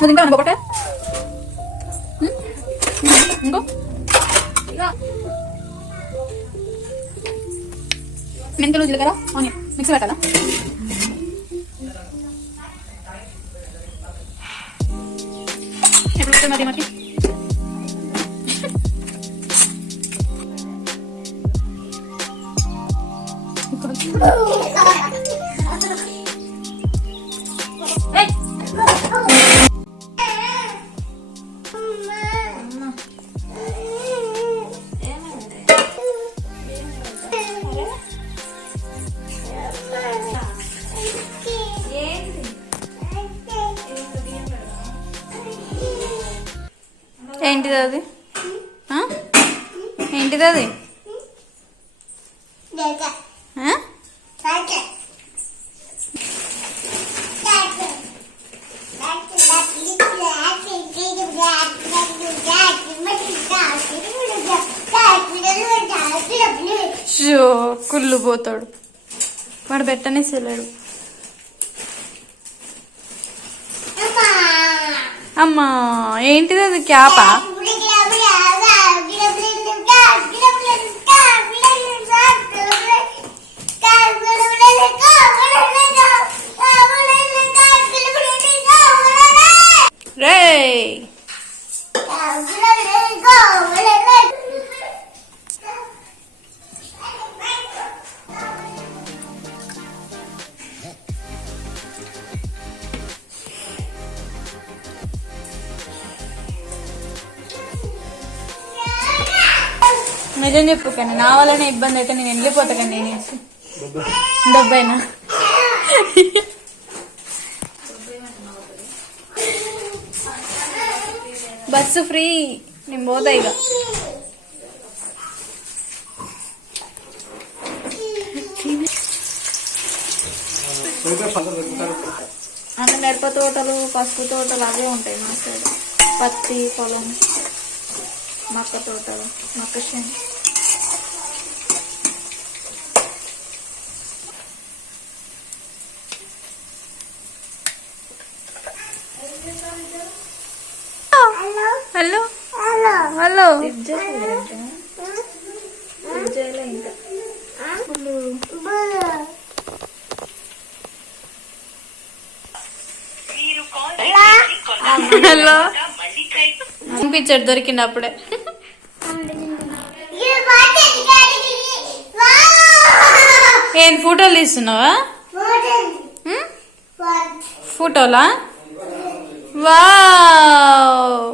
తింటా అనుకోటే ఇంకో మెంతులు జీలకర్ర ఆనియన్ మిక్సీ పెట్టాలా? ఎప్పుడు వస్తుంది మరి మాకి? ఏంటిది అది? ఏంటిది అది? కుళ్ళు పోతాడు వాడు పెట్టనే చేయలేడు. అమ్మా ఏంటిది అది? క్యాపా? రే నిజం చెప్పు కానీ నా వల్లనే ఇబ్బంది అయితే నేను వెళ్ళిపోతా కానీ నేనేసి డబ్బైనా బస్సు ఫ్రీ నేను పోతా ఇక. అన్ని మిరప తోటలు పసుపు తోటలు అవే ఉంటాయి మా సైడ్. పత్తి పొలం మక్క తోటలు మక్క చేను. హలో హలో ఇంకా హలో అనిపించాడు దొరికినప్పుడే. ఏం ఫోటోలు తీస్తున్నావా? ఫోటోలా? వావ్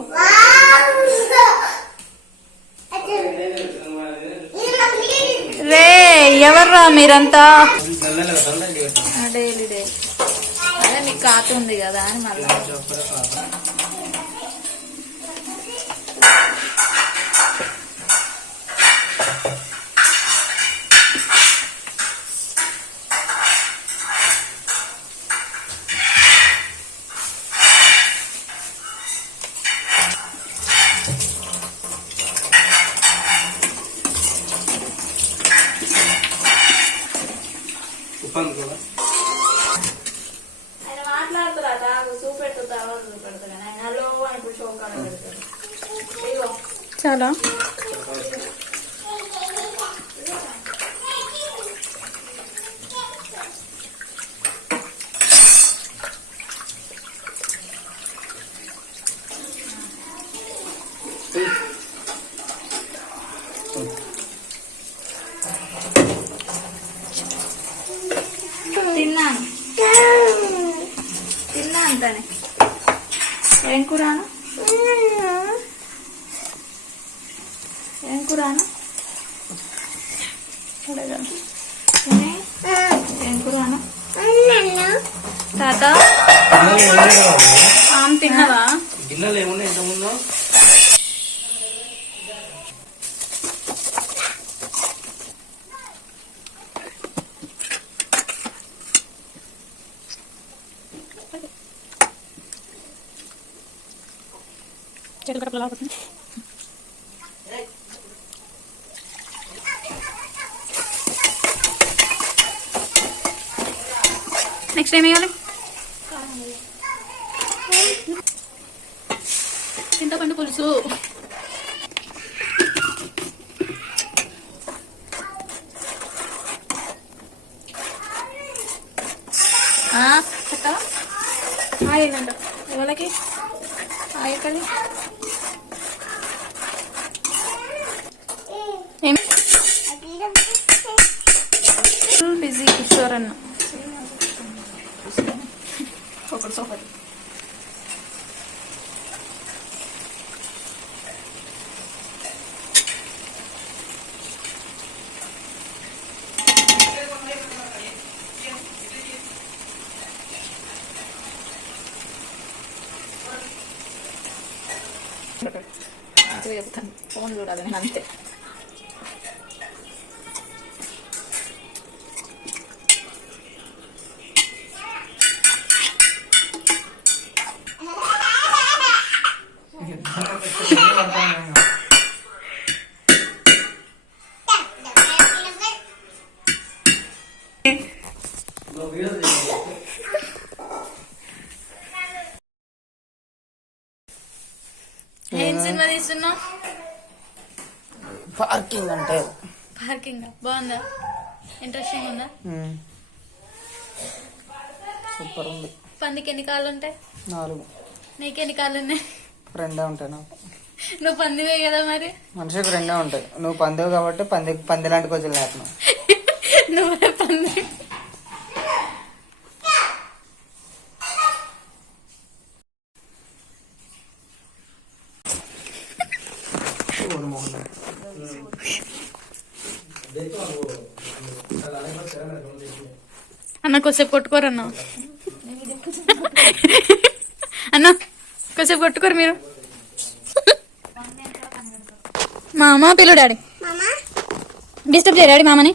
రే ఎవర్రా మీరంతా? డైలీ డే అదే నీకు ఖాతా ఉంది కదా అని మళ్ళీ ఆయన మాట్లాడుతురా చూపెడుతా చూపెడతా హలో అని ఇప్పుడు షో కాడ పెడతాడు. చాలా తిన్నాను అంతానే. ఏం కూరాను ఏం కూరాను ఏం కూరాను తాత ఆమె తిన్నవా? గిన్నెలు ఏమున్నాయి ఇంతకుముందు? చేతులు కట్టలు అవుతుంది. నెక్స్ట్ ఏం వేయాలి? చింతపండు పులుసు. హాయ్ అంట ఎవరికి హాయ్ ఎక్కడ బిజీ కిషోర్ అన్న ఒకటి సోఫా మంచిగా చెప్తాను. ఫోన్ చూడాలి నేను అంతే. ఏం సినిమా తీస్తున్నావు? పార్కింగ్ అంటే పార్కింగ్ బాగుందా? ఇంట్రెస్టింగ్ ఉందా? సూపర్ ఉంది. పందికి ఎన్ని కాళ్ళు ఉంటాయి? 4. నీకు ఎన్ని కాళ్ళు ఉన్నాయి? 2 ఉంటాయి నాకు. నువ్వు పందివే కదా మరి. మనిషికి 2 ఉంటాయి. నువ్వు పందివి కాబట్టి పంది లాంటి కొంచెం లేకున్నావు. నువ్వే పంది. అన్న కొద్దిసేపు కొట్టుకోరన్నా. అన్న కొద్దిసేపు కొట్టుకోరు మీరు. మామ పిలు డాడీ. డిస్టర్బ్ చేయ డాడీ మామని.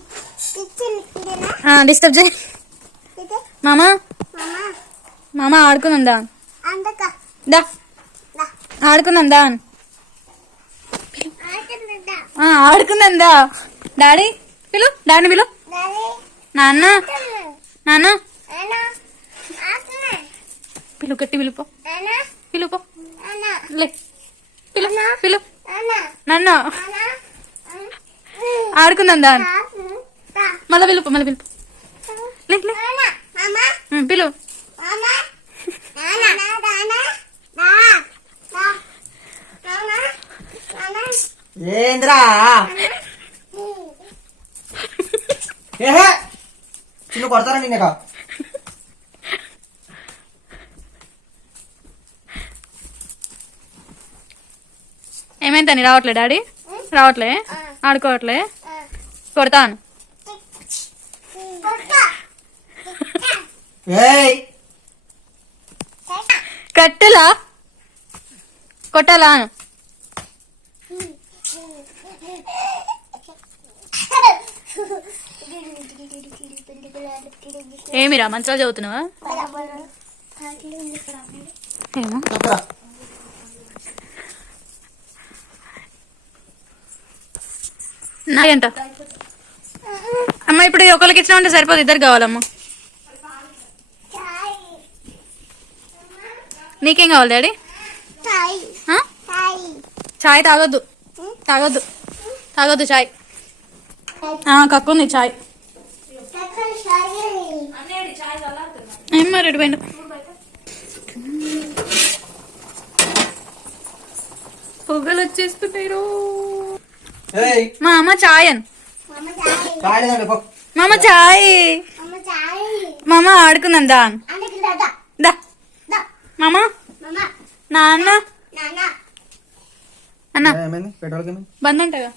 డిస్టర్బ్ చేయి మామ. మామ ఆడుకుందా? దా ఆడుకుందా? ఆడుకుందా? డాడీ పిలు. డాడీని పిలు. నాన్న నాన్న పిలు. గట్టి పిలుపో. పిలుపో లే. పిలు పిలు. నాన్న ఆడుకుందా? మళ్ళా పిలుపు. మళ్ళీ పిలుపు. లే లే పిలు. ఏంద్రా చిన్న కొడతారా నిన్నక? ఏమైందని రావట్లే డాడీ? రావట్లే? ఆడుకోవట్లే? కొడతాను. కట్టెలా కొట్టాలా? ఏమిరా మంచిగా చదువుతున్నావా? ఏమో నాయంట. అమ్మ ఇప్పుడు ఒకరికి ఇచ్చిన ఉంటే సరిపోదు, ఇద్దరు కావాలమ్మా. నీకేం కావాలి డాడీ? చాయ్ తాగొద్దు. తాగొద్దు తాగొద్దు చాయ్. కక్కుంది చాయ్. ఏం మరి రెడీ పోయిండు. పొగలు వచ్చేస్తున్నాయి. మా అమ్మ చాయ్ అని. మామ చాయ్. మామ ఆడుకుందాం దా. మామ నాన్న అన్న బంద్ అంటగా.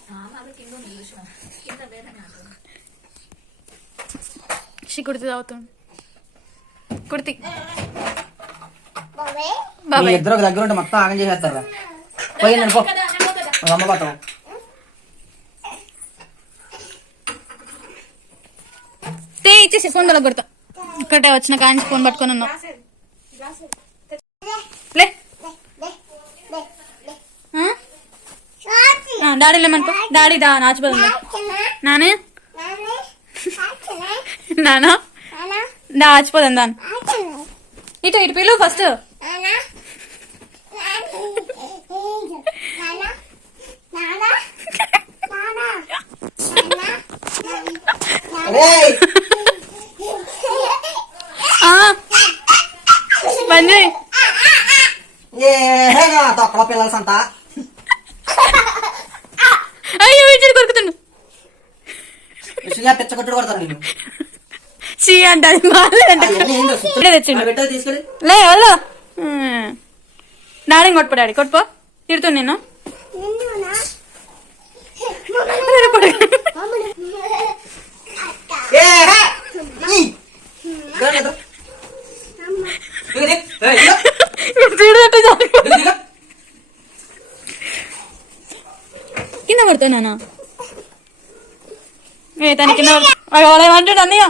కుర్తి తాగుతుంది. కుర్తి బాబాయ్ ఇద్దరు దగ్గర ఉంటే మొత్తం ఆగం చేసేస్తారా? పోయిందండి పో. అమ్మ పోతాం. ఇచ్చేసి ఫోన్ తల కొడతా. ఇక్కడే వచ్చిన కానీ ఫోన్ పట్టుకొని ఉన్నావు. లే డాడీ లేమనుకో డాడీ దా నాచిపోదా నానే నానా దా ఆచిపోదాం దాని ఇటు ఇటు పిలువు ఫస్ట్ బండి తొక్కలో పిల్లల సంత అయ్యో ఇచ్చి కొరుకుతుండు పిచ్చ కొట్టుడు కొడతాను నేను చీ అంట అది బాగాలేదంట తెచ్చిండు పెట్టో తీసుకెళ్ళి లే వాళ్ళు డాడీని కొట్టుపో డాడీ కొట్టుపో తిడుతుంది నేను కింద పడుతున్నా ఏ తన కింద ఏమంటాడు అన్నయ్య